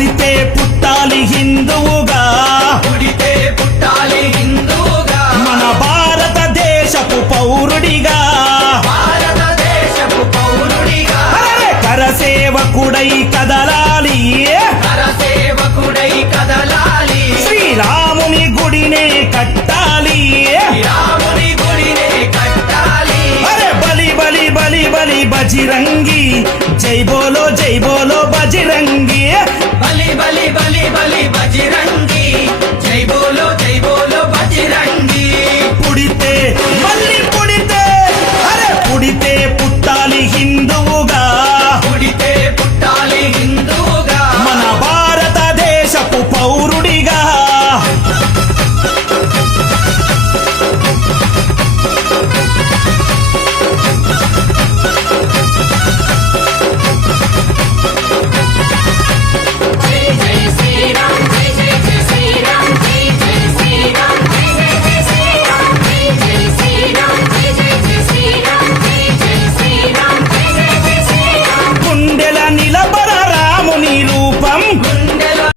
పుడితే పుట్టాలి హిందువుగా, పుడితే పుట్టాలి హిందువుగా, మన భారతదేశపు పౌరుడిగా, భారతదేశపు పౌరుడిగా, కరసేవకుడై కదలాలి, కరసేవకుడై కదలాలి, శ్రీరాముని గుడినే కట్టాలి, రాముని గుడినే కట్టాలి. అరే బలి బలి బలి బలి బజిరంగి, జై బోలో